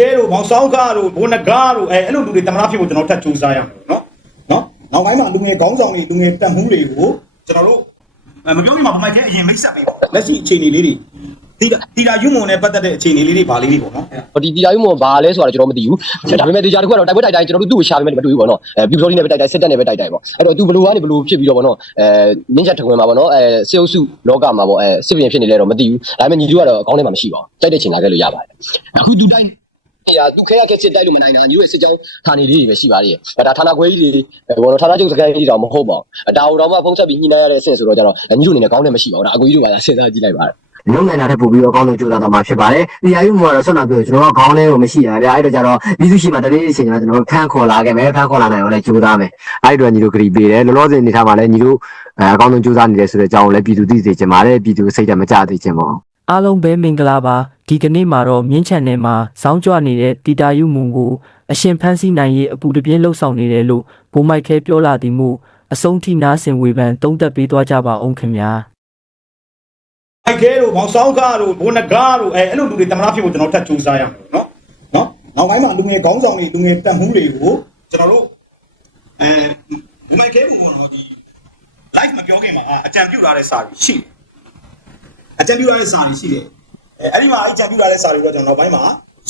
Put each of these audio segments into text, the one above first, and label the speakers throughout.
Speaker 1: ခဲတို့မောင်ဆောင်ကားတို့ဘိုးနဂါတို့အဲအဲ့လိုလူတွေတမနာဖြစ်ဖို့ကျွန်တော်ထပ်စူးစမ်းရအောင်နော်နော်နောက်ပိုင်းမှာလူငယ်ခေါင်းဆောင်တွေလူငယ်တက်မှုတွေကိုကျွန်တော်တို့အဲမပြောမိမှာဗမိုက်ခဲအရင်မိတ်ဆက်ပေးပါလက်ရှိအခြေအနေလေးတွေတီတာတီတာယူမုံနဲ့ပတ်သက်တဲ့အခြေအနေလေးတွေဗာလေးတွေပေါ့နော်
Speaker 2: ဟိုဒီဒီတိုင်းမှဘာလဲဆိုတာကျွန်တော်မသိဘူးဒါပေမဲ့ဒီကြားတစ်ခုကတော့တိုက်ပွဲတိုက်တိုင်းကျွန်တော်တို့သူ့ကိုရှာပေးမယ်မတွေ့ဘူးပေါ့နော်အဲပြူစောလီနဲ့ပဲတိုက်တိုင်းစစ်တပ်နဲ့ပဲတိုက်တိုင်းပေါ့အဲ့တော့သူဘလူကနေဘလူဖြစ်ပြီးတော့ပေါ့နော်အဲနင်းချက်ထခွင်မှာပေါ့နော်အဲစေအုပ်စုလောကမှာပေါ့အဲစစ်ပြင်ဖြစ်နေလဲတော့မသိဘူးဒါပေမဲ့ညီတို့ကတော့အကောင်းထဲမှာမရှိပါဘူးတိုက်တဲ့ချိန်လာခဲ့လို့ရပါတယ်အခုသူတိုက် နေရသူခဲရခဲစစ်တိုက်လို့မနိုင်တာညီတို့စစ်ကြောင်းဌာနေလေးတွေပဲရှိပါသေးတယ်ဒါဌာနခွဲကြီးတွေဘောနော်ဌာနချုပ်စကန်ကြီးတော့မဟုတ်ပါဘူးဒါဟိုတော့မှဖုံးဆက်ပြီးညှိနှိုင်းရတဲ့အဆင့်ဆိုတော့ကျတော့ညီတို့အနေနဲ့ကောင်းတယ်မရှိပါဘူးဒါအကူကြီးတို့ကစဉ်းစားကြည့်လိုက်ပါတယ်
Speaker 3: လုံနိုင်တာတဲ့ပို့ပြီးတော့အကောင်းဆုံးကြိုးစားတော့မှာဖြစ်ပါတယ်။ဒီအယူမှာတော့ဆက်လာပြောကျွန်တော်ကခေါင်းလေးကိုမရှိရဗျာ။အဲ့တော့ကျတော့ပြည်သူရှိမှတလေးအချိန်ကျတော့ကျွန်တော်ဖန်ခေါ်လာခဲ့မယ်။ဖန်ခေါ်လာနိုင်အောင်လည်းကြိုးစားမယ်။အဲ့ဒီတော့ညီတို့ခရီးပေးတယ်။လောလောဆယ်အနေထားမှာလည်းညီတို့အဲအကောင်းဆုံးကြိုးစားနေတယ်ဆိုတဲ့အကြောင်းကိုလည်းပြည်သူသိစေချင်ပါတယ်။ပြည်သူစိတ်ဓာတ်မကြသေးချင်ပါဘူး။
Speaker 4: အားလုံးပဲမင်္ဂလာပါဒီကနေ့မှာတော့မြင်းချန်နယ်မှာစောင်းကြွနေတဲ့တီတာယုမုံကိုအရှင်ဖန်းစီနိုင်ရေးအပူတပြင်းလှုပ်ဆောင်နေတယ်လို့ဘိုးမိုက်ခဲပြောလာသည်မို့အဆုံးထိနားဆင်ဝေဖန်တုံးသက်ပေးသွားကြပါအောင်ခင်ဗျာ
Speaker 1: မိုက်ခဲတို့မောင်ဆောင်ကားတို့ဘိုးနဂါတို့အဲအဲ့လိုလူတွေတမနာဖြစ်ဖို့ကျွန်တော်ထပ်စူးစမ်းရအောင်နော်နော်နောက်ပိုင်းမှာလူငယ်ခေါင်းဆောင်တွေလူငယ်တက်မှုတွေကိုကျွန်တော်တို့အဲမိုက်ခဲဘုံကတော့ဒီ live မပြောခင်မှာအကြံပြုထားတဲ့စာတွေရှိတယ် အကြံပြုထားတဲ့စာတွေရှိတယ်အဲအဲ့ဒီမှာအကြံပြုထားတဲ့စာတွေတော့ကျွန်တော်နောက်ပိုင်းမှာ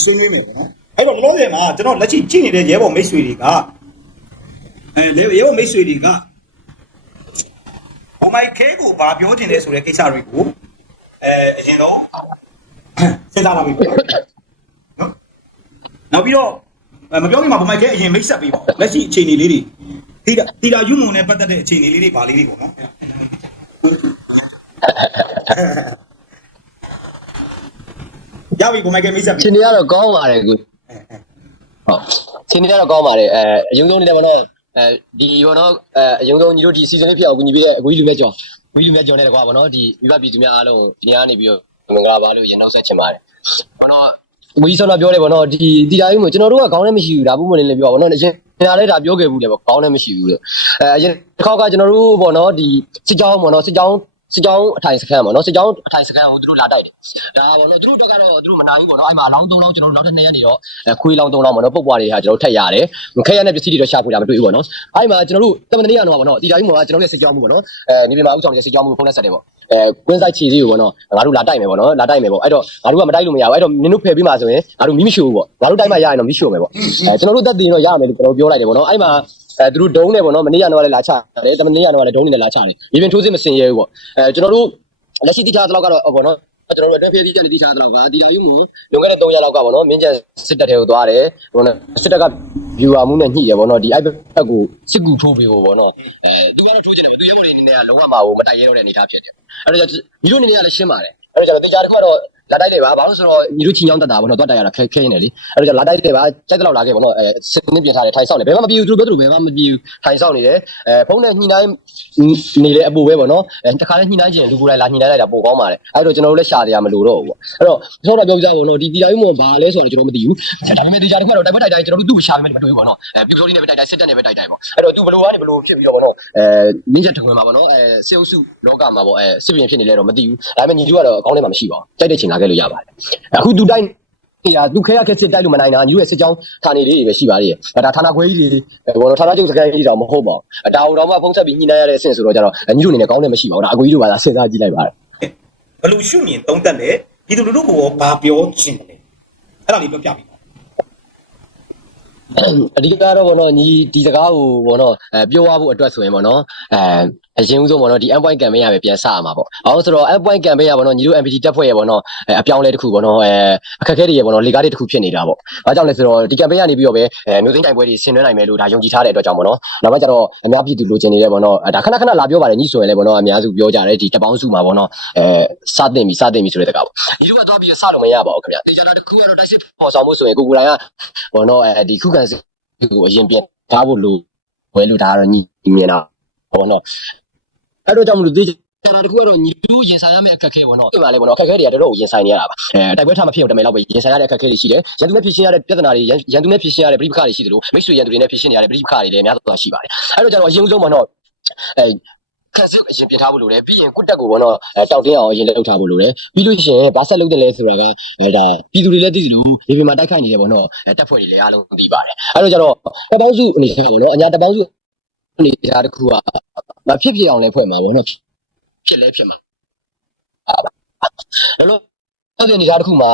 Speaker 1: ဆွေးနွေးမယ်ပေါ့နော်အဲ့တော့လောလောဆယ်မှာကျွန်တော်လက်ရှိကြည့်နေတဲ့ရဲဘော်မိတ်ဆွေတွေကအဲရဲဘော်မိတ်ဆွေတွေကဘုံမိုက်ခဲကိုဗာပြောတင်တယ်ဆိုတဲ့ကိစ္စတွေကိုအဲအရင်တော့စဉ်းစားလာပြီပေါ့နော်နောက်ပြီးတော့မပြောခင်မှာဘုံမိုက်ခဲအရင်မိတ်ဆက်ပေးပါလက်ရှိအခြေအနေလေးတွေတီတာတီတာယူမုံနဲ့ပတ်သက်တဲ့အခြေအနေလေးတွေဗာလေးတွေပေါ့နော် ရပြီဘုံမိုက်ကမိတ်ဆက်ပြီ
Speaker 2: ချင်းနေကတော့ကောင်းပါတယ်ကိုဟုတ်ချင်းနေကတော့ကောင်းပါတယ်အဲအယုံဆုံးနေတယ်ဗောနော်အဲဒီဗောနော်အဲအယုံဆုံးညီတို့ဒီ season လေးဖြစ်အောင်ကူညီပေးတဲ့အကူကြီးလူမြတ်ကျော်ကူကြီးလူမြတ်ကျော်နဲ့တကွာဗောနော်ဒီမိဘပြည်သူများအားလုံးဒီနေ့ကနေပြီးတော့မင်္ဂလာပါလို့ရင်နောက်ဆက်ချင်ပါတယ်ဗောနော်ဝီဆောနာပြောတယ်ဗောနော်ဒီဒီတိုင်းမျိုးကျွန်တော်တို့ကခေါင်းနဲ့မရှိဘူးဒါပုံမှန်လေးလည်းပြောပါဗောနော်အရင်ညာလည်းဒါပြောခဲ့ဘူးလေဗောခေါင်းနဲ့မရှိဘူးလို့အဲအရင်တစ်ခေါက်ကကျွန်တော်တို့ဗောနော်ဒီစစ်ကြောင်းဗောနော်စစ်ကြောင်း စစ်ကြောင်းအထိုင်စခန်းဗောနော်စစ်ကြောင်းအထိုင်စခန်းကိုသူတို့လာတိုက်တယ်ဒါဗောနော်သူတို့တော့ကတော့သူတို့မနိုင်ဘူးဗောနော်အဲ့မှာအလောင်း၃လောင်းကျွန်တော်တို့နောက်ထပ်၂ရက်နေတော့အဲခွေးလောင်း၃လောင်းဗောနော်ပုတ်ပွားတွေဟာကျွန်တော်တို့ထက်ရတယ်ခဲရတဲ့ပစ္စည်းတွေတော့ရှာဖွေတာမတွေ့ဘူးဗောနော်အဲ့မှာကျွန်တော်တို့တမန်တနည်းကတော့ဗောနော်ဒီတိုင်းမှာကျွန်တော်တို့စစ်ကြောင်းမှုဗောနော်အဲမြေပြင်မှာဥဆောင်နေတဲ့စစ်ကြောင်းမှုဖုန်းနဲ့ဆက်တယ်ဗောအဲကွင်းဆိုင်ခြေသေးကိုဗောနော်ငါတို့လာတိုက်မယ်ဗောနော်လာတိုက်မယ်ဗောအဲ့တော့ငါတို့ကမတိုက်လို့မရဘူးအဲ့တော့နင်တို့ဖယ်ပြီးမှဆိုရင်ငါတို့မီးမရှိဘူးဗောငါတို့တိုက်မှရရင်တော့မီးရှို့မယ်ဗောအဲကျွန်တော်တို့တက်တည်တော့ရမယ်လို့ကျွန်တော်ပြောလိုက်တယ်ဗောနော်အဲ့မှာ အဲသူတို့ဒုံးနေဗောနော်မနေ့ကတော့လည်းလာချတယ်တမန်တနည်းကတော့လည်းဒုံးနေလည်းလာချတယ်မြေပြင်ထိုးစစ်မစင်ရဲဘူးဗောအဲကျွန်တော်တို့လက်ရှိတိထားတဲ့လောက်ကတော့ဗောနော်ကျွန်တော်တို့အတွင်းပြေးပြေးတဲ့တိထားတဲ့လောက်ကဒီလာယူမှုလွန်ခဲ့တဲ့3ရက်လောက်ကဗောနော်မင်းကျန်စစ်တပ်ထဲကိုသွားတယ်ဗောနော်စစ်တပ်က viewer မှုနဲ့ညှိတယ်ဗောနော်ဒီ iPad ကိုစစ်ကူထိုးပေးဖို့ဗောနော်အဲသူကတော့ထိုးချင်တယ်ဗောသူရဲဘော်တွေအနေနဲ့ကလုံးဝမဟုတ်မတိုက်ရဲတော့တဲ့အနေအထားဖြစ်တယ်အဲ့တော့ညီတို့အနေနဲ့ကလည်းရှင်းပါတယ်အဲ့တော့ကျွန်တော်တေချာတစ်ခုကတော့ လာတိုက်တယ်ပါဘာလို့ဆိုတော့ညီတို့ချင်းချောင်းတက်တာဗောနော်တွတ်တိုက်ရတာခဲခဲနေလေအဲ့တော့ကျွန်တော်လာတိုက်တယ်ပါကြိုက်တဲ့လောက်လာခဲ့ဗောနော်အဲစစ်နစ်ပြင်ထားတယ်ထိုင်ဆောင်တယ်ဘယ်မှမပြီးဘူးသူတို့ပြောသူတို့ဘယ်မှမပြီးဘူးထိုင်ဆောင်နေတယ်အဲဖုန်းနဲ့ညှိနှိုင်းနေလေအပူပဲဗောနော်အဲတခါလဲညှိနှိုင်းခြင်းလူကိုယ်တိုင်လာညှိနှိုင်းလိုက်တာပိုကောင်းပါတယ်အဲ့တော့ကျွန်တော်တို့လည်းရှာတရားမလို့တော့ဘူးဗောအဲ့တော့ဆောတာပြောပြကြဗောနော်ဒီတီတိုင်းမှာဘာလဲဆိုတော့ကျွန်တော်မသိဘူးဒါပေမဲ့တေချာတစ်ခုကတော့တိုက်ပွဲတိုက်တိုင်းကျွန်တော်တို့သူ့ကိုရှာပေးမယ်မတွေ့ဘူးဗောနော်အဲပြူစောလီနဲ့ပဲတိုက်တိုင်းစစ်တပ်နဲ့ပဲတိုက်တိုင်းဗောအဲ့တော့သူဘလို့ကနေဘလို့ဖြစ်ပြီးတော့ဗောနော်အဲနင်းချက်ထခွင်မှာဗောနော်အဲစေအုပ်စုလောကမှာဗောအဲစစ်ပြင်ဖြစ်နေလဲတော့မသိဘူးဒါပေမဲ့ညီတို့ကတော့အကောင်းထဲမှာမရှိပါဘူးတိုက်တဲ့ချိန်လာခဲ့လို့ရပါတယ်အခုသူတိုက်နေရသူခဲရခဲစစ်တိုက်လို့မနိုင်တာညီတို့ရဲ့စစ်ကြောင်းဌာနေလေးတွေပဲရှိပါသေးတယ်ဒါဌာနခွဲကြီးတွေဘောတော့ဌာနချုပ်စကန်ကြီးတော့မဟုတ်ပါဘူးဒါဟိုတော့မှဖုံးဆက်ပြီးညှိနှိုင်းရတဲ့အဆင့်ဆိုတော့ကျတော့ညီတို့အနေနဲ့ကောင်းတယ်မရှိပါဘူးဒါအကူကြီးတို့ကသာစဉ်းစားကြည့်လိုက်ပါတယ်
Speaker 1: ဘယ်လိုရှုမြင်သုံးသက်လဲဒီလူလူတို့ကဘာပြောချင်တယ်အဲ့ဒါလေးပြောပြပြီ
Speaker 2: အဓိကတော့ဗောနော်ညီဒီစကားကိုဗောနော်အဲပြောရဖို့အတွက်ဆိုရင်ဗောနော်အဲအရင်ဦးဆုံးဗောနော်ဒီ end point campaign ရပဲပြန်စရမှာဗော။အောင်ဆိုတော့ end point campaign ရဗောနော်ညီတို့ MPT တက်ဖွဲ့ရဗောနော်အဲအပြောင်းလဲတစ်ခုဗောနော်အဲအခက်အခဲတွေရဗောနော်လေကားတွေတစ်ခုဖြစ်နေတာဗော။ဘာကြောင့်လဲဆိုတော့ဒီ campaign ကနေပြီးတော့ပဲအဲမျိုးသိန်းတိုင်ပွဲတွေဆင်နွှဲနိုင်မယ်လို့ဒါယုံကြည်ထားတဲ့အတွက်ကြောင့်ဗောနော်။နောက်မှကျတော့အများပြည်သူလိုချင်နေတယ်ဗောနော်။ဒါခဏခဏလာပြောပါတယ်ညီဆိုရင်လည်းဗောနော်အများစုပြောကြတယ်ဒီတပေါင်းစုမှာဗောနော်အဲစတင်ပြီစတင်ပြီဆိုတဲ့တကားဗော။ညီတို့ကသွားပြီးစလို့မရပါဘူးခင်ဗျ။ဒီကြတာတစ်ခုကတော့တိုက်စစ်ပေါ်ဆောင်မှုဆိုရင်ကိုကိုတိုင်းကဗောနော်အဲဒီခုခံစစ်ကိုအရင်ပြန်ထားဖို့လိုဝဲလို့ဒါကတော့ညီမြင်တာဘောနော်အဲ့တော့ကြောင့်မလို့ဒီကျွန်တော်တခုကတော့ညီတို့ရင်ဆိုင်ရမယ့်အခက်အခဲပေါ့နော်ဒီမှာလည်းပေါ့နော်အခက်အခဲတွေကတော်တော်ရင်ဆိုင်နေရတာပါအဲတိုက်ပွဲထားမဖြစ်အောင်တမယ်လောက်ပဲရင်ဆိုင်ရတဲ့အခက်အခဲတွေရှိတယ်ရန်သူနဲ့ဖြစ်ရှင်းရတဲ့ပြဿနာတွေရန်သူနဲ့ဖြစ်ရှင်းရတဲ့ပြိပခါတွေရှိသလိုမိတ်ဆွေရန်သူတွေနဲ့ဖြစ်ရှင်းနေရတဲ့ပြိပခါတွေလည်းအများဆုံးရှိပါတယ်အဲ့တော့ကျွန်တော်အရင်ဆုံးပေါ့နော်အဲ ခက်စစ်အရင်ပြင်ထားဖို့လိုတယ်ပြီးရင်ကွတ်တက်ကိုဘောနော်အဲတောက်တင်းအောင်အရင်လှုပ်ထားဖို့လိုတယ်ပြီးလို့ရှိရင်ဘာဆက်လုပ်တယ်လဲဆိုတာကအဲဒါပြည်သူတွေလည်းသိသလိုဒီပြင်မှာတိုက်ခိုက်နေတယ်ဘောနော်အဲတပ်ဖွဲ့တွေလည်းအားလုံးသိပါတယ်အဲတော့ကျတော့တပ်ပေါင်းစုအနေနဲ့ဘောနော်အညာတပ်ပေါင်းစုအနေထားတစ်ခုကမဖြစ်ဖြစ်အောင်လဲဖွဲ့မှာဘောနော်ဖြစ်လဲဖြစ်မှာအဲ့လိုအဲ့ဒီအနေထားတစ်ခုမှာ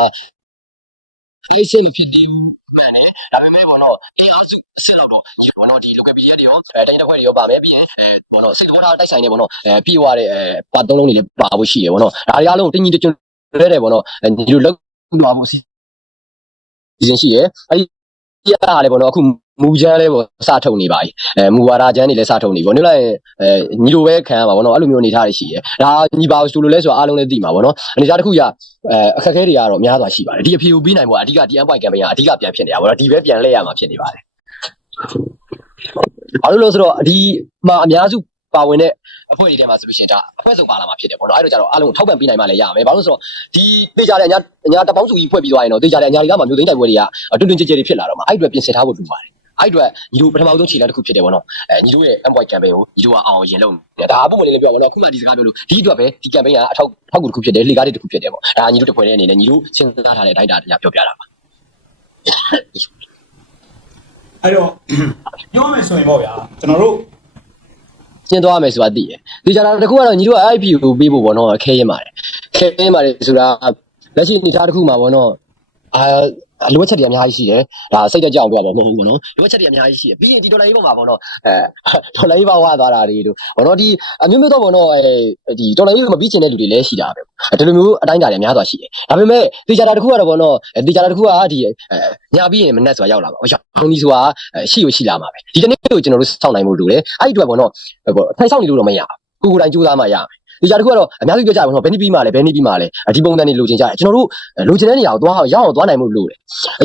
Speaker 2: အေးစိတ်မဖြစ်သေးဘူး မှန်တယ်ဒါပေမဲ့ဘောနော်အင်အားစုအစ်စ်လောက်တော့ဘောနော်ဒီ local media တွေရောအဲတိုင်းတစ်ခွက်တွေရောပါမယ်ပြီးရင်အဲဘောနော်စိတ်တော်ထားတိုက်ဆိုင်နေဘောနော်အဲပြေးသွားတဲ့အဲပါသုံးလုံးတွေလည်းပါဖို့ရှိတယ်ဘောနော်ဒါတွေအားလုံးတင်းကြီးတကျွန်းလဲတယ်ဘောနော်ညီတို့လောက်သွားဖို့စီစဉ်ရှိရအဲဒီပြရတယ်ဘောနော်အခု မူချမ်းလဲပေါ့စထုတ်နေပါပြီအဲမူဝါဒချမ်းတွေလည်းစထုတ်နေပြီဘောနော်လည်းအဲညီတို့ပဲခံရပါဘောနော်အဲ့လိုမျိုးအနေထားတွေရှိရဒါညီပါဆိုလို့လဲဆိုတော့အားလုံးလည်းသိမှာဘောနော်အနေထားတစ်ခုရအဲအခက်အခဲတွေကတော့များစွာရှိပါတယ်ဒီအဖြေကိုပြီးနိုင်ဖို့အဓိကဒီ unpoint campaign ကအဓိကပြန်ဖြစ်နေတာဘောနော်ဒီပဲပြန်လှည့်ရမှာဖြစ်နေပါတယ်ဘာလို့လဲဆိုတော့ဒီမှာအများစုပါဝင်တဲ့အဖွဲ့တွေထဲမှာဆိုလို့ရှိရင်ဒါအဖွဲ့စုံပါလာမှာဖြစ်တယ်ပေါ့နော်အဲ့တော့ကျတော့အားလုံးထောက်ပံ့ပေးနိုင်မှလည်းရမယ်ဘာလို့လဲဆိုတော့ဒီတေချာတဲ့အညာအညာတပေါင်းစုကြီးဖွဲ့ပြီးသွားရင်တော့တေချာတဲ့အညာတွေကမှမျိုးသိန်းတိုက်ပွဲတွေကတွင်တွင်ကြဲကြဲတွေဖြစ်လာတော့မှအဲ့အတွက်ပြင်ဆင်ထားဖို့လိုပါတယ် အဲ့အတွက်ညီတို့ပထမဆုံးခြေလှမ်းတစ်ခုဖြစ်တယ်ပေါ့နော်အဲညီတို့ရဲ့ unpoint campaign ကိုညီတို့ကအောင်ရင်လုပ်တယ်ဒါအဖို့မလေးလည်းပြောပါတော့ခုမှဒီစကားပြောလို့ဒီအတွက်ပဲဒီ campaign ကအထောက်ထောက်ကူတစ်ခုဖြစ်တယ်လှေကားတစ်ခုဖြစ်တယ်ပေါ့ဒါညီတို့တစ်ဖွဲ့တဲ့အနေနဲ့ညီတို့စဉ်းစားထားတဲ့အတိုင်းအတာတရားပြောပြတာပါ
Speaker 1: အဲ့တော့ပြောမယ်ဆိုရင်ပေါ့ဗျာကျွန်တော်တို့
Speaker 2: ကျင်းသွားမယ်ဆိုတာသိတယ်ဒီကြတာတခုကတော့ညီတို့က IP ကိုပေးဖို့ပေါ့နော်ခဲရင်ပါတယ်ခဲရင်ပါတယ်ဆိုတာလက်ရှိအနေထားတစ်ခုမှာပေါ့နော် အာလိုအပ်ချက်တွေအများကြီးရှိတယ်ဒါစိတ်တကြအောင်ပြောပါမဟုတ်ဘူးပေါ့နော်လိုအပ်ချက်တွေအများကြီးရှိတယ်ပြီးရင်ဒီဒေါ်လာရေးပေါ်မှာပေါ့နော်အဲဒေါ်လာရေးပေါ်ဝါသွားတာတွေတို့ပေါ့နော်ဒီအမျိုးမျိုးတော့ပေါ့နော်အဲဒီဒေါ်လာရေးမပြီးချင်တဲ့လူတွေလည်းရှိတာပဲဒီလိုမျိုးအတိုင်းအတာတွေအများစွာရှိတယ်ဒါပေမဲ့ဒီကြတာတစ်ခုကတော့ပေါ့နော်ဒီကြတာတစ်ခုကဒီညာပြီးရင်မနဲ့ဆိုတာရောက်လာပါရောက်ဒီဆိုတာရှိရရှိလာမှာပဲဒီတနေ့ကိုကျွန်တော်တို့စောင့်နိုင်မှုလိုတယ်အဲ့ဒီအတွက်ပေါ့နော်ဟိုထိုင်ဆောင်နေလို့တော့မရဘူးကိုကိုယ်တိုင်ကြိုးစားမှရမယ် ဒီကြတစ်ခုကတော့အများကြီးပြောကြပါတော့ဘယ်နည်းပြီးမှလဲဘယ်နည်းပြီးမှလဲဒီပုံစံတွေလိုချင်ကြတယ်ကျွန်တော်တို့လိုချင်တဲ့နေရာကိုသွားအောင်ရအောင်သွားနိုင်မှုလိုတယ်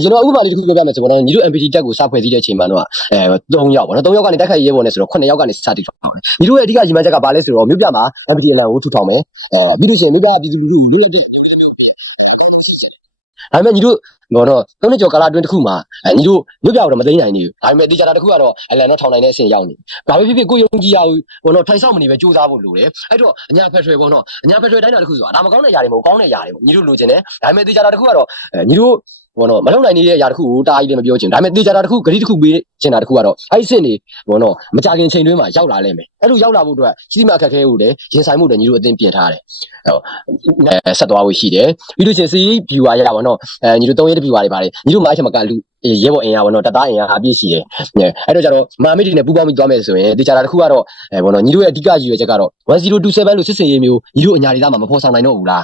Speaker 2: ကျွန်တော်ဥပမာလေးတစ်ခုပြောပြမယ်ဆိုတော့ညီတို့ MPT တက်ကိုစဖွဲ့စည်းတဲ့အချိန်မှာတော့အဲ3ယောက်ပေါ့နော်3ယောက်ကနေတက်ခိုက်ရဲပေါ်နေဆိုတော့9ယောက်ကနေစတည်ထောင်တယ်ညီတို့ရဲ့အဓိကညီမချက်ကဘာလဲဆိုတော့မြို့ပြမှာ MPT အလံကိုထူထောင်မယ်အဲပြီးလို့ရှိရင်မြို့ပြပြည်သူလူထုရွေးလက်တဲ့ဒါပေမဲ့ညီတို့ ဘောတော့သုံးနှစ်ကျော်ကာလအတွင်းတစ်ခုမှာအဲညီတို့မြို့ပြတော့မသိနိုင်နေဘူးဒါပေမဲ့တေချာတာတစ်ခုကတော့အလံတော့ထောင်နိုင်တဲ့အဆင့်ရောက်နေဘာပဲဖြစ်ဖြစ်ကိုယုံကြည်ရဘူးဘောတော့ထိုင်ဆောင်မနေပဲစူးစမ်းဖို့လိုတယ်အဲ့တော့အညာဖက်ထွယ်ဘောနော်အညာဖက်ထွယ်တိုင်းတာတစ်ခုဆိုတာဒါမကောင်းတဲ့ຢာတွေမဟုတ်ကောင်းတဲ့ຢာတွေပေါ့ညီတို့လိုချင်တယ်ဒါပေမဲ့တေချာတာတစ်ခုကတော့အဲညီတို့ဘောနော်မလုံနိုင်နေတဲ့ຢာတစ်ခုကိုတားကြီးလည်းမပြောချင်ဒါပေမဲ့တေချာတာတစ်ခုဂရီတစ်ခုပေးချင်တာတစ်ခုကတော့အဲ့ဒီစစ်နေဘောနော်မကြခင်ချိန်တွင်းမှာရောက်လာလိမ့်မယ်အဲ့လိုရောက်လာဖို့အတွက်ကြီးမားအခက်အခဲကိုလည်းရင်ဆိုင်မှုတွေညီတို့အသင်ပြင်ထားတယ်အဲဆက်သွားဖို့ရှိတယ်ပြီးလို့ချင်းစီ viewer ရပါတော့အဲညီတို့သုံးရက် viewer တွေပါတယ်ညီတို့မိုက်ထမကလူရဲဘော်အင်အားပေါ့နော်တသားအင်အားအပြည့်ရှိတယ်အဲအဲ့တော့ကျတော့မာမိတ်တွေနဲ့ပူးပေါင်းပြီးသွားမယ်ဆိုရင်တေချာတာတစ်ခုကတော့အဲပေါ့နော်ညီတို့ရဲ့အဓိကရည်ရွယ်ချက်ကတော့1027လို့စစ်စင်ရေးမျိုးညီတို့အညာဒေသမှာမဖော်ဆောင်နိုင်တော့ဘူးလား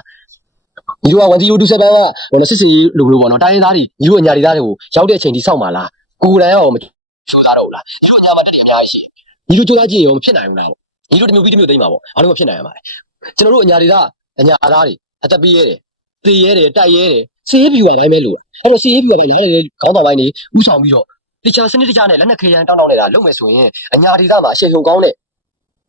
Speaker 2: ညီတို့က1027ကဘောနော်စစ်စင်ရေးလိုလိုပေါ့နော်တိုင်းရင်းသားတွေညီတို့အညာဒေသတွေကိုရောက်တဲ့အချိန်ထိစောင့်ပါလားကိုယ်တိုင်ရောမချိုးစားတော့ဘူးလားညီတို့အညာမှာတက်တယ်အများကြီးရှိညီတို့ကြိုးစားကြည့်ရင်ရောမဖြစ်နိုင်ဘူးလားပေါ့ညီတို့တမျိုးပြီးတမျိုးသိမ်းပါပေါ့အားလုံးမဖြစ်နိုင်ရမှာလေကျွန်တော်တို့အညာဒေသအညာသားတွေအသက်ပေးရတယ်သေရတယ်တိုက်ရတယ်စီးရေးပြူပါတိုင်းပဲလို့အဲ့တော့စီးရေးပြူပါတိုင်းလည်းခေါင်းဆောင်ပိုင်းနေဥဆောင်ပြီးတော့တခြားစနစ်တခြားနဲ့လက်နက်ခဲယမ်းတောင်းတောင်းနေတာလုပ်မယ်ဆိုရင်အညာဒေသမှာအရှိန်ဟုန်ကောင်းတဲ့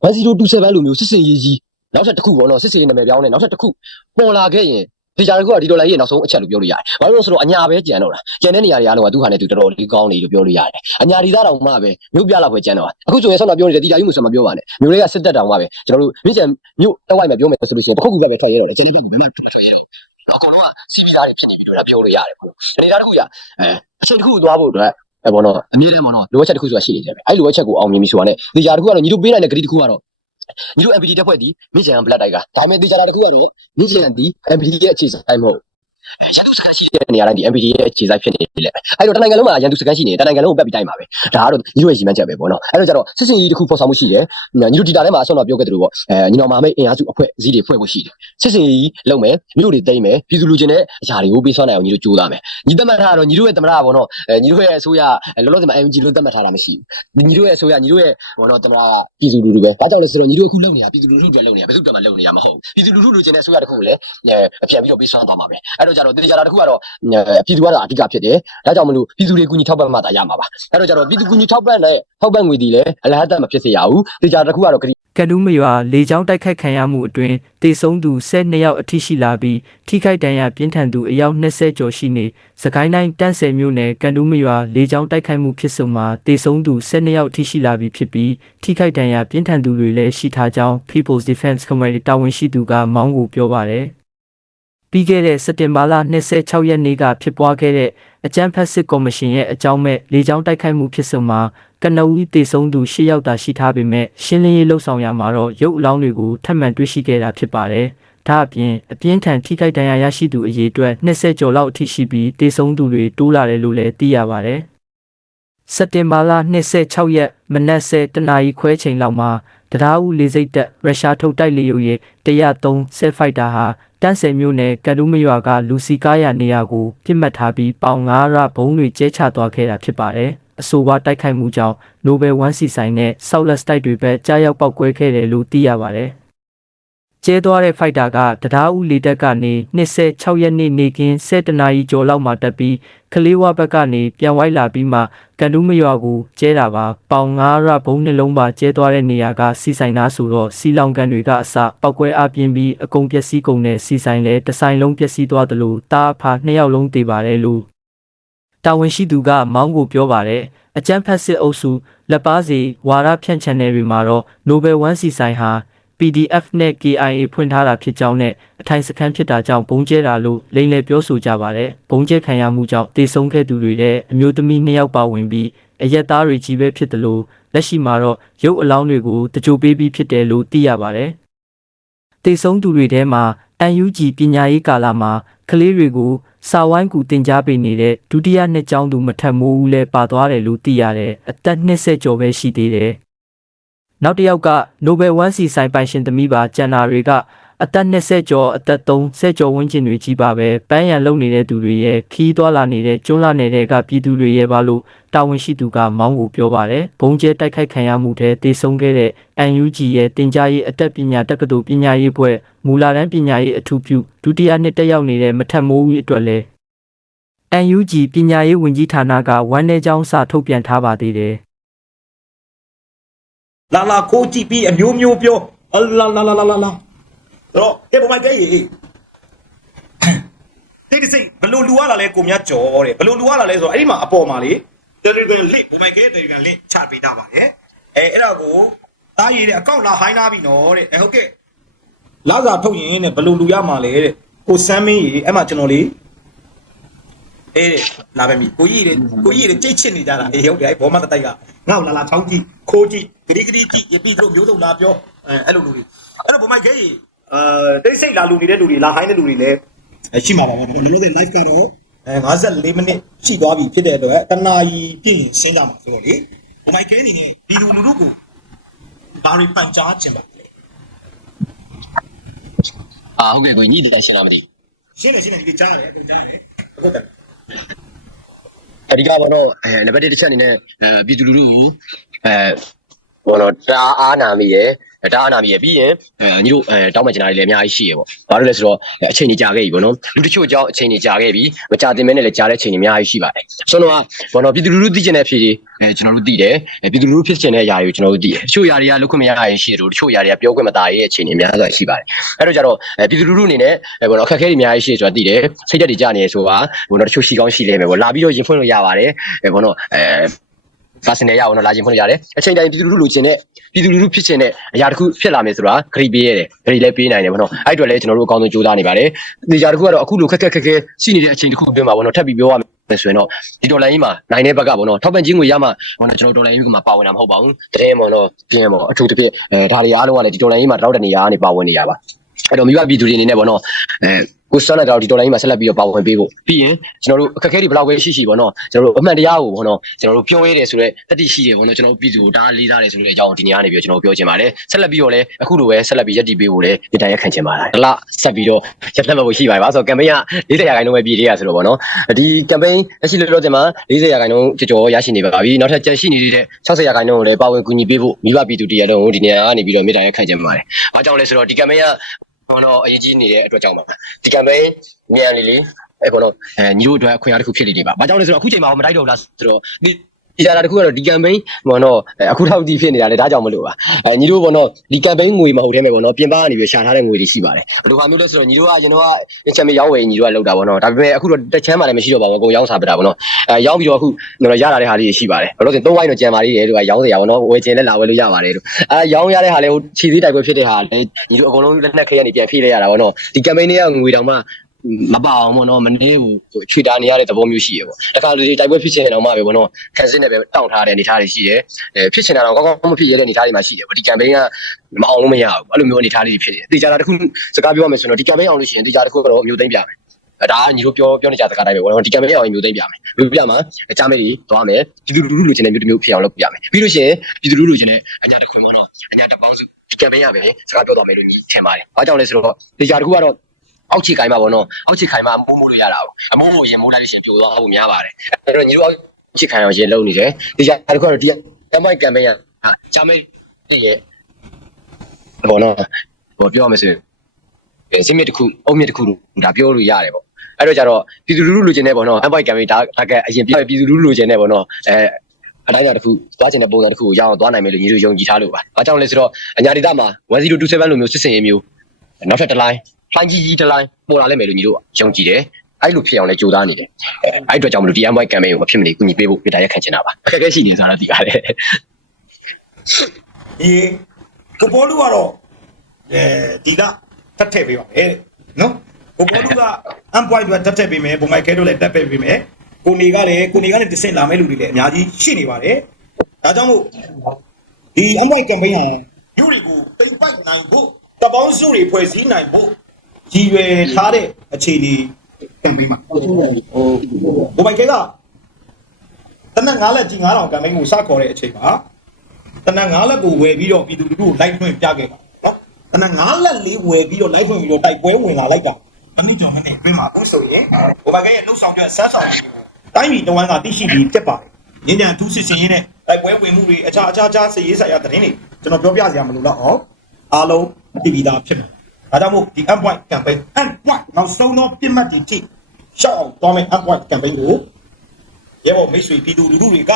Speaker 2: 1027လိုမျိုးစစ်စင်ရေးကြီးနောက်ထပ်တစ်ခုပေါ့နော်စစ်စင်ရေးနာမည်ပြောင်းနေနောက်ထပ်တစ်ခုပေါ်လာခဲ့ရင် ဒီကြတစ်ခုကဒီဒေါ်လာရေးနောက်ဆုံးအချက်လို့ပြောလို့ရတယ်။ဘာလို့လဲဆိုတော့အညာပဲကြံတော့တာ။ကြံတဲ့နေရာတွေအားလုံးကသူ့ဟာနဲ့သူတော်တော်လေးကောင်းနေလို့ပြောလို့ရတယ်။အညာဒီသားတောင်မှပဲမြို့ပြလောက်ပဲကြံတော့တာ။အခုဆိုရင်ဆောင်းတော့ပြောနေတယ်တီတာယူမှုဆိုမှပြောပါနဲ့။မြို့တွေကစစ်တက်တောင်မှပဲကျွန်တော်တို့မြင့်ကျန်မြို့တဝိုက်မှာပြောမယ်ဆိုလို့ရှိရင်တစ်ခုခုပဲပဲထိုင်ရတော့တယ်ကျွန်တော်တို့ဘယ်မှာထွက်ရအောင်။အကုန်လုံးကစီပီသားတွေဖြစ်နေပြီလို့ပြောလို့ရတယ်ပေါ့။အနေသားတစ်ခုရအဲအချိန်တစ်ခုသွားဖို့အတွက်အဲဘောနော်အမြဲတမ်းဘောနော်လိုအပ်ချက်တစ်ခုဆိုတာရှိနေကြပဲ။အဲလိုအပ်ချက်ကိုအောင်မြင်ပြီဆိုတာနဲ့ဒီကြတစ်ခုကတော့ညီတို့ပေးနိုင်တဲ့ဂရီတစ်ခုကတော့ ညီတို့ MPD တက်ဖွဲ့ဒီမြင့်ကျန် black တိုက်ကဒါပေမဲ့ဒီကြတာတစ်ခုကတော့မြင့်ကျန်ဒီ MPD ရဲ့အခြေဆိုင်မဟုတ် ရန်သူစကန်ရှိတဲ့နေရာတိုင်းဒီ MPD ရဲ့အခြေစိုက်ဖြစ်နေလေအဲ့တော့တနိုင်ငံလုံးမှာရန်သူစကန်ရှိနေတယ်တနိုင်ငံလုံးကိုပတ်ပြီးတိုင်းပါပဲဒါကတော့ညီတို့ရဲ့ရည်မှန်းချက်ပဲပေါ့နော်အဲ့တော့ကျတော့စစ်စင်ကြီးတစ်ခုဖော်ဆောင်မှုရှိတယ်ညီတို့ဒီတာထဲမှာအဆုံးတော့ပြောခဲ့သလိုပေါ့အဲညီတော်မာမိတ်အင်အားစုအဖွဲ့အစည်းတွေဖွဲ့ဖို့ရှိတယ်စစ်စင်ကြီးလုပ်မယ်ညီတို့တွေတိမ့်မယ်ပြည်သူလူချင်းတဲ့အရာတွေကိုပေးဆွမ်းနိုင်အောင်ညီတို့ကြိုးစားမယ်ညီသတ်မှတ်ထားတော့ညီတို့ရဲ့သမရပေါ့နော်အဲညီတို့ရဲ့အစိုးရလောလောဆယ်မှာ MG လို့သတ်မှတ်ထားတာမရှိဘူးညီတို့ရဲ့အစိုးရညီတို့ရဲ့ဘောနော်သမရကပြည်သူလူထုပဲဘာကြောင့်လဲဆိုတော့ညီတို့အခုလုပ်နေတာပြည်သူလူထုတွေလုပ်နေတာဘယ်သူတွေမှလုပ်နေတာမဟုတ်ဘူးပြည်သူလူထုလူချင်းတဲ့အစိုးရတစ်ခုကိုလည်းအပြန်ပြီးတော့ပေးဆွမ်းသွားမှာပဲအဲ့တော့ကျတော့တေချာတာတစ်ခုကတော့ပြည်သူကတော့အဓိကဖြစ်တယ်။ဒါကြောင့်မလို့ပြည်သူတွေကူညီထောက်ပံ့မှသာရမှာပါ။အဲ့တော့ကျတော့ပြည်သူကူညီထောက်ပံ့တဲ့ထောက်ပံ့ငွေဒီလည်းအလဟတ်တမဖြစ်စေရဘူး။တေချာတစ်ခုကတော့
Speaker 4: ကတူးမရွာလေကြောင်းတိုက်ခိုက်ခံရမှုအတွင်းတေဆုံးသူ12ယောက်အထိရှိလာပြီးထိခိုက်ဒဏ်ရာပြင်းထန်သူအယောက်20ကျော်ရှိနေစကိုင်းတိုင်းတန့်ဆယ်မြို့နယ်ကတူးမရွာလေကြောင်းတိုက်ခိုက်မှုဖြစ်စဉ်မှာတေဆုံးသူ12ယောက်အထိရှိလာပြီးဖြစ်ပြီးထိခိုက်ဒဏ်ရာပြင်းထန်သူတွေလည်းရှိထားကြောင်း People's Defense Committee တာဝန်ရှိသူကမောင်းကိုပြောပါတယ် ပြီးခဲ့တဲ့စက်တင်ဘာလ26ရက်နေ့ကဖြစ်ပွားခဲ့တဲ့အကြမ်းဖက်စစ်ကော်မရှင်ရဲ့အကြောင်းမဲ့လေကြောင်းတိုက်ခိုက်မှုဖြစ်စဉ်မှာကနဦးတေဆုံးသူ၈ယောက်သာရှိထားပေမဲ့ရှင်းလင်းရေးလှုပ်ဆောင်ရမှာတော့ရုပ်အလောင်းတွေကိုထပ်မံတွေ့ရှိခဲ့တာဖြစ်ပါတယ်။ဒါအပြင်အပြင်းထန်ထိခိုက်ဒဏ်ရာရရှိသူအရေအတွက်20ကျော်လောက်အထိရှိပြီးတေဆုံးသူတွေတိုးလာတယ်လို့လည်းသိရပါတယ်။စက်တင်ဘာလ26ရက်မနက်10တနာရီခွဲချိန်လောက်မှာတရားဦးလေးစိတ်တက်ရုရှားထုတ်တိုက်လေယာဉ်ရဲ့103ဆဲဖိုက်တာဟာ တန်းဆယ်မြို့နယ်ကတူးမရွာကလူစီကားရနေရာကိုပြစ်မှတ်ထားပြီးပေါင်9ရဘုံတွေကျဲချသွားခဲ့တာဖြစ်ပါတယ်။အဆိုပါတိုက်ခိုက်မှုကြောင့် Nobel 1စီဆိုင်နဲ့ Southwest တိုက်တွေပဲကြားရောက်ပောက်ကွဲခဲ့တယ်လို့သိရပါတယ်။ ကျဲသွားတဲ့ဖိုက်တာကတရားဦးလေတက်ကနေ26ရက်နေ့နေ့ကင်း7တနာရီကျော်လောက်မှတက်ပြီးကလေးဝဘက်ကနေပြန်ဝိုက်လာပြီးမှကန်တူးမရွာကိုကျဲတာပါပေါင်9ရဘုံနှလုံးပါကျဲသွားတဲ့နေရာကစီဆိုင်သားဆိုတော့စီလောင်ကန်တွေကအစပောက်ကွဲအပြင်းပြီးအကုန်ပျက်စီးကုန်တဲ့စီဆိုင်လဲတစ်ဆိုင်လုံးပျက်စီးသွားသလိုတားအဖာနှစ်ယောက်လုံးတေပါတယ်လို့တာဝန်ရှိသူကမောင်းကိုပြောပါတယ်အကြမ်းဖက်စစ်အုပ်စုလက်ပါစီဝါရဖြန့်ချန်နယ်တွေမှာတော့ Nobel 1စီဆိုင်ဟာ PDF နဲ့ KIA ဖွင့်ထားတာဖြစ်ကြောင်းနဲ့အထိုင်စခန်းဖြစ်တာကြောင့်ဘုံကျဲတာလို့လိမ့်လည်ပြောဆိုကြပါတယ်။ဘုံကျဲခံရမှုကြောင့်တေဆုံးခဲ့သူတွေရဲ့အမျိုးသမီးနှစ်ယောက်ပါဝင်ပြီးအရက်သားတွေကြီးပဲဖြစ်တယ်လို့လက်ရှိမှာတော့ရုပ်အလောင်းတွေကိုတကြိုပေးပြီးဖြစ်တယ်လို့သိရပါတယ်။တေဆုံးသူတွေထဲမှာ UNG ပညာရေးကာလမှာကလေးတွေကိုစာဝိုင်းကူတင် जा ပေးနေတဲ့ဒုတိယနှစ်ကျောင်းသူမထက်မိုးဦးလည်းပါသွားတယ်လို့သိရတယ်။အသက်20ကျော်ပဲရှိသေးတယ်။ နောက်တစ်ယောက်က Nobel 1စီဆိုင်ပိုင်ရှင်သမီးပါကျန်တာတွေကအသက်20ကျော်အသက်30ကျော်ဝန်းကျင်တွေကြီးပါပဲပန်းရံလုံနေတဲ့သူတွေရဲ့ခီးသွားလာနေတဲ့ကျွန်းလာနေတဲ့ကပြည်သူတွေရဲ့ပါလို့တာဝန်ရှိသူကမောင်းကိုပြောပါတယ်ဘုံကျဲတိုက်ခိုက်ခံရမှုတဲ့တေဆုံးခဲ့တဲ့ UNG ရဲ့တင် जा ရေးအသက်ပညာတက္ကသိုလ်ပညာရေးဘွဲ့မူလာတန်းပညာရေးအထူးပြုဒုတိယနှစ်တက်ရောက်နေတဲ့မထက်မိုးဦးအတွက်လဲ UNG ပညာရေးဝန်ကြီးဌာနကဝန်내ကြောင်းစာထုတ်ပြန်ထားပါသေးတယ်
Speaker 1: လာလာခိုးကြည့်ပြီးအမျိုးမျိုးပြောအလာလာလာလာလာလာတော့ကဲဘုံမိုက်ကဲရေတိတ်စိတ်ဘလို့လူရလာလဲကိုမြတ်ကျော်တဲ့ဘလို့လူရလာလဲဆိုတော့အဲ့ဒီမှာအပေါ်မှာလေ Telegram link ဘုံမိုက်ကဲ Telegram link ချပေးတာပါတယ်အဲအဲ့ဒါကိုတားရည်တဲ့အကောင့်လာဟိုင်းထားပြီနော်တဲ့အဲဟုတ်ကဲ့လာစာထုတ်ရင်တဲ့ဘလို့လူရမှာလဲတဲ့ကိုစမ်းမင်းကြီးအဲ့မှာကျွန်တော်လေးအေးလာပဲမိကိုကြီးတွေကိုကြီးတွေကြိတ်ချစ်နေကြတာအေးဟုတ်တယ်အဲ့ဘောမတတိုက်က ငါ့ကိုလာလာချောင်းကြည့်ခိုးကြည့်ဂရီဂရီကြည့်ရပြီးတို့မျိုးစုံလာပြောအဲအဲ့လိုလူတွေအဲ့တော့ဘုံမိုက်ခဲကြီးအဲတိတ်ဆိတ်လာလူနေတဲ့လူတွေလာဟိုင်းတဲ့လူတွေလည်းအဲရှိမှာပါဘောနော်လောလောဆယ် live ကတော့အဲ54မိနစ်ရှိသွားပြီဖြစ်တဲ့အတွက်တနာရီပြည့်ရင်ရှင်းကြမှာဆိုတော့လေဘုံမိုက်ခဲအနေနဲ့ဒီလူလူတို့ကိုဘာတွေပန်ကြားချင်ပါလဲ
Speaker 2: အာဟုတ်ကဲ့ကိုညီတယ်ရှင်းလားမသိ
Speaker 1: ရှင်းတယ်ရှင်းတယ်ဒီကြားရတယ်အခုကြားရတယ်ဟုတ်တယ်
Speaker 2: အ ဓိကဘာတော့အဲနံပါတ်1တစ်ချက်အနေနဲ့အဲပြည်သူလူထုကိုအဲဘောတော့တအားအားနာမိတယ် တအားအားနာမိရပြီးရင်အဲညီတို့အဲတောင်းမှကျင်တာတွေလည်းအများကြီးရှိရပေါ့ဘာလို့လဲဆိုတော့အချိန်ကြီးကြာခဲ့ပြီပေါ့နော်လူတချို့အကြောင်းအချိန်ကြီးကြာခဲ့ပြီမကြာတင်မဲနဲ့လည်းကြာတဲ့အချိန်ကြီးအများကြီးရှိပါတယ်ဆိုတော့ဘောတော့ပြည်သူလူထုသိကျင်တဲ့အဖြစ်ကြီးအဲကျွန်တော်တို့သိတယ်အဲပြည်သူလူထုဖြစ်ကျင်တဲ့အရာတွေကိုကျွန်တော်တို့သိတယ်တချို့အရာတွေကလုခွင့်မရရင်ရှိတယ်လို့တချို့အရာတွေကပြောခွင့်မသားရဲ့အချိန်ကြီးအများကြီးရှိပါတယ်အဲ့တော့ကြတော့အဲပြည်သူလူထုအနေနဲ့အဲဘောတော့အခက်အခဲတွေအများကြီးရှိတယ်ဆိုတာသိတယ်စိတ်ဓာတ်တွေကြာနေရဆိုတာဘောတော့တချို့ရှိကောင်းရှိလိမ့်မယ်ဘောလာပြီးတော့ရင်ဖွင့်လို့ရပါတယ်အဲဘောတော့အဲ personal ရအောင်တော့လာခြင်းဖွင့်လို့ရတယ်အချိန်တိုင်းပြည်သူလူထုလိုချင်တဲ့ပြည်သူလူထုဖြစ်ချင်တဲ့အရာတစ်ခုဖြစ်လာမယ်ဆိုတာဂရိပေးရတယ်ဂရိလည်းပေးနိုင်တယ်ဗောနော်အဲ့အတွက်လည်းကျွန်တော်တို့အကောင်းဆုံးကြိုးစားနေပါတယ်ဒီကြားတစ်ခုကတော့အခုလိုခက်ခက်ခက်ခဲရှိနေတဲ့အချိန်တစ်ခုအတွင်းမှာဗောနော်ထပ်ပြီးပြောရမယ်ဆိုရင်တော့ဒီဒေါ်လာကြီးမှာနိုင်တဲ့ဘက်ကဗောနော်ထောက်ပံ့ခြင်းငွေရမှဗောနော်ကျွန်တော်ဒေါ်လာကြီးကမှာပါဝင်တာမဟုတ်ပါဘူးတရင်ဗောနော်ပြင်းဗောအထူးတစ်ဖြစ်အဲဒါတွေအားလုံးကလည်းဒီဒေါ်လာကြီးမှာတောက်တဲ့နေရာကနေပါဝင်နေရပါအဲ့တော့မိဘပြည်သူတွေအနေနဲ့ဗောနော်အဲ ကိုစွမ်းတဲ့တော့ဒီဒေါ်လာကြီးမှာဆက်လက်ပြီးတော့ပါဝင်ပေးဖို့ပြီးရင်ကျွန်တော်တို့အခက်အခဲတွေဘယ်လောက်ပဲရှိရှိပေါ့နော်ကျွန်တော်တို့အမှန်တရားကိုပေါ့နော်ကျွန်တော်တို့ပြောရတဲ့ဆိုတော့တတိရှိတယ်ပေါ့နော်ကျွန်တော်တို့ပြည်သူကိုဒါလေးစားတယ်ဆိုတဲ့အကြောင်းဒီနေ့ကနေပြီးတော့ကျွန်တော်ပြောချင်ပါတယ်ဆက်လက်ပြီးတော့လည်းအခုလိုပဲဆက်လက်ပြီးရက်တည်ပေးဖို့လည်းပြည်တိုင်းရက်ခံချင်ပါတယ်တစ်လဆက်ပြီးတော့ရက်သက်ဖို့ရှိပါတယ်ပါဆိုတော့ကမ်ပိန်းက40ရာခိုင်နှုန်းပဲပြည်သေးရဆိုတော့ပေါ့နော်ဒီကမ်ပိန်းလက်ရှိလောလောဆယ်မှာ40ရာခိုင်နှုန်းကြော်ကြော်ရရှိနေပါပြီနောက်ထပ်ကျန်ရှိနေတဲ့60ရာခိုင်နှုန်းကိုလည်းပါဝင်ကူညီပေးဖို့မိဘပြည်သူတရားလုံးကိုဒီနေ့ကနေပြီးတော့မြေတိုင်းရက်ခံချင်ပါတယ်အားကြောင့်လဲဆိုတော့ဒီကမ်ပိန်းက ဘောနော်အရေးကြီးနေတဲ့အတွက်ကြောင့်ပါဒီ campaign မြန်လီလီအဲ့ဘောနော်အဲညီတို့အတွက်အခွင့်အရေးတစ်ခုဖြစ်နေနေပါ။ဘာကြောင့်လဲဆိုတော့အခုချိန်မှာမတိုက်တော့ဘူးလားဆိုတော့ ဒီဒီကြတာတခုကတော့ဒီ campaign ဘောနော်အခုထောက်တီးဖြစ်နေတာလေဒါကြောင့်မလို့ပါအဲညီတို့ဘောနော်ဒီ campaign ငွေမဟုတ်သေးမဲ့ဘောနော်ပြင်ပကနေပြီးရှာထားတဲ့ငွေတွေရှိပါတယ်ဘယ်လိုဟာမျိုးလဲဆိုတော့ညီတို့ကကျွန်တော်ကချက်မရောင်းဝယ်ညီတို့ကလောက်တာဘောနော်ဒါပေမဲ့အခုတော့တက်ချမ်းမှလည်းမရှိတော့ပါဘူးအကုန်ရောင်းစားပြတာဘောနော်အဲရောင်းပြီးတော့အခုကျွန်တော်ရလာတဲ့ဟာလေးတွေရှိပါတယ်ဘယ်လိုဆို၃ဝိုင်းတော့ကြံပါသေးတယ်တို့ကရောင်းစရာဘောနော်ဝယ်ချင်လဲလာဝယ်လို့ရပါတယ်တို့အဲရောင်းရတဲ့ဟာလေးဟိုခြေသေးတိုက်ပွဲဖြစ်တဲ့ဟာလေညီတို့အကုန်လုံးလက်နက်ခဲရနေပြန်ဖြည့်လိုက်ရတာဘောနော်ဒီ campaign တွေကငွေတောင်မှ မပါအောင်ပေါ့နော်မနေ့ကချွေတာနေရတဲ့သဘောမျိုးရှိရပေါ့တခါလူတွေတိုက်ပွဲဖြစ်ချင်တယ်တော့မှပဲပေါ့နော်ခန်းစင်းနဲ့ပဲတောင့်ထားတဲ့အနေထားတွေရှိတယ်အဲဖြစ်ချင်တာတော့ကောင်းကောင်းမဖြစ်ရတဲ့အနေထားတွေမှာရှိတယ်ပေါ့ဒီကမ်ပိန်းကမအောင်လို့မရဘူးအဲ့လိုမျိုးအနေထားလေးတွေဖြစ်နေတယ်တေချာတာတစ်ခုစကားပြောရမယ်ဆိုတော့ဒီကမ်ပိန်းအောင်လို့ရှိရင်တေချာတစ်ခုကတော့မျိုးသိမ့်ပြမယ်အဲဒါကညီတို့ပြောပြောနေကြစကားတိုင်းပဲပေါ့နော်ဒီကမ်ပိန်းအောင်ရင်မျိုးသိမ့်ပြမယ်မျိုးပြမှာအကြမ်းမဲ့တွေသွားမယ်ပြည်သူလူထုလိုချင်တဲ့မျိုးတစ်မျိုးဖြစ်အောင်လုပ်ပြမယ်ပြီးလို့ရှိရင်ပြည်သူလူထုလိုချင်တဲ့အညာတစ်ခွင်ပေါ့နော်အညာတစ်ပေါင်းစုဒီကမ်ပိန်းရပဲစကားပြောသွားမယ်လို့ညီထင်ပါတယ်ဘာကြောင့်လဲဆိုတော့တေချာတစ်ခုကတော့ အောက်ခြေခိုင်မှာပေါ့နော်အောက်ခြေခိုင်မှာအမိုးမိုးလို့ရတာဘူးအမိုးကိုရင်မိုးလိုက်လို့ရှိရင်ပြိုသွားဖို့များပါတယ်အဲ့တော့ညီတို့အောက်ခြေခိုင်အောင်ရင်လုံနေတယ်ဒီကြတစ်ခုကတော့ဒီကမ်ပိုင်ကမ်ပိန်းကဂျာမဲရဲ့ဘောနော်ဟိုပြောရမယ်ဆိုရင်စင်မြစ်တစ်ခုအုံမြစ်တစ်ခုဒါပြောလို့ရတယ်ပေါ့အဲ့တော့ကြတော့ပြည်သူလူထုလိုချင်တဲ့ပေါ့နော်အပိုင်ကမ်ပိန်းဒါဒါကအရင်ပြည်သူလူထုလိုချင်တဲ့ပေါ့နော်အဲအတိုင်းအတာတစ်ခုသွားချင်တဲ့ပုံစံတစ်ခုကိုရအောင်သွားနိုင်မယ်လို့ညီတို့ယုံကြည်ထားလို့ပါ။ဘာကြောင့်လဲဆိုတော့အညာဒေတာမှာ1027လိုမျိုးစစ်စင်ရေးမျိုးနောက်ထပ်တစ်လိုင်း လှိုင်းကြီးကြီးတစ်လိုင်းပေါ်လာလိမ့်မယ်လို့ညီတို့ယုံကြည်တယ်အဲ့လိုဖြစ်အောင်လည်းကြိုးစားနေတယ်အဲ့အတွက်ကြောင့်မလို့ဒီ MY campaign ကိုမဖြစ်မနေကူညီပေးဖို့ပြတာရက်ခံချင်တာပါအခက်အခဲရှိနေဆိုတာသိရတယ်
Speaker 1: ဒီကိုပေါ်လူကတော့အဲဒီကတတ်ထည့်ပေးပါမယ်နော်ကိုပေါ်လူကအမ်ပွိုင်ကတတ်ထည့်ပေးမယ်ဘုံမိုက်ခဲတို့လည်းတတ်ထည့်ပေးမယ်ကိုနေကလည်းကိုနေကလည်းတဆင့်လာမဲ့လူတွေလည်းအများကြီးရှိနေပါတယ်ဒါကြောင့်မို့ဒီအမ်ပွိုင်ကမ်ပိန်းဟာယူရီကိုတိမ်ပိုက်နိုင်ဖို့တပေါင်းစုတွေဖွဲ့စည်းနိုင်ဖို့ ရည်ရွယ်ထားတဲ့အခြေအနေကမ်ပိန်းမှာဟိုဘုံမိုက်ခဲကတနက်9လက်ကြီး9000ကမ်ပိန်းကိုစခေါ်တဲ့အချိန်မှာတနက်၅လက်ကိုဝယ်ပြီးတော့ပြည်သူလူထုကိုလိုက်ထွင်းပြခဲ့ပါနော်တနက်၅လက်လေးဝယ်ပြီးတော့လိုက်ထွင်းပြီးတော့တိုက်ပွဲဝင်လာလိုက်တာတနည်းကြောင့်နဲ့ပြင်မှာအခုဆိုရင်ဘိုဘကရဲ့လှုပ်ဆောင်ပြဆန်းဆောင်မှုကိုတိုင်းပြည်တဝမ်းကသိရှိပြီးတက်ပါတယ်ညဉ့်ညံထူးစစ်စင်ရင်းနဲ့တိုက်ပွဲဝင်မှုတွေအခြားအခြားခြားစည်ရေးဆိုင်ရာသတင်းတွေကျွန်တော်ပြောပြစရာမလိုတော့အောင်အားလုံးသိပြီးသားဖြစ်မှာ ဒါကြောင့်မို့ဒီ end point campaign end point နောက်ဆုံးတော့ပြစ်မှတ်တွေထိရှောက်အောင်သွားမယ် end point campaign ကိုရဲဘော်မိတ်ဆွေပြည်သူလူထုတွေက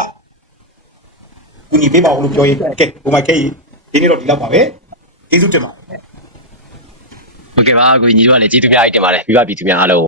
Speaker 1: ကူညီပေးပါဦးလို့ပြောရင်ကဲဘုံမခဲကြီးဒီနေ့တော့ဒီလောက်ပါပဲကျေးဇူးတင်ပါတယ်
Speaker 2: ဟုတ်ကဲ့ပါကိုညီတို့ကလည်းကျေးဇူးများကြီးတင်ပါတယ်ပြပပြည်သူများအားလုံး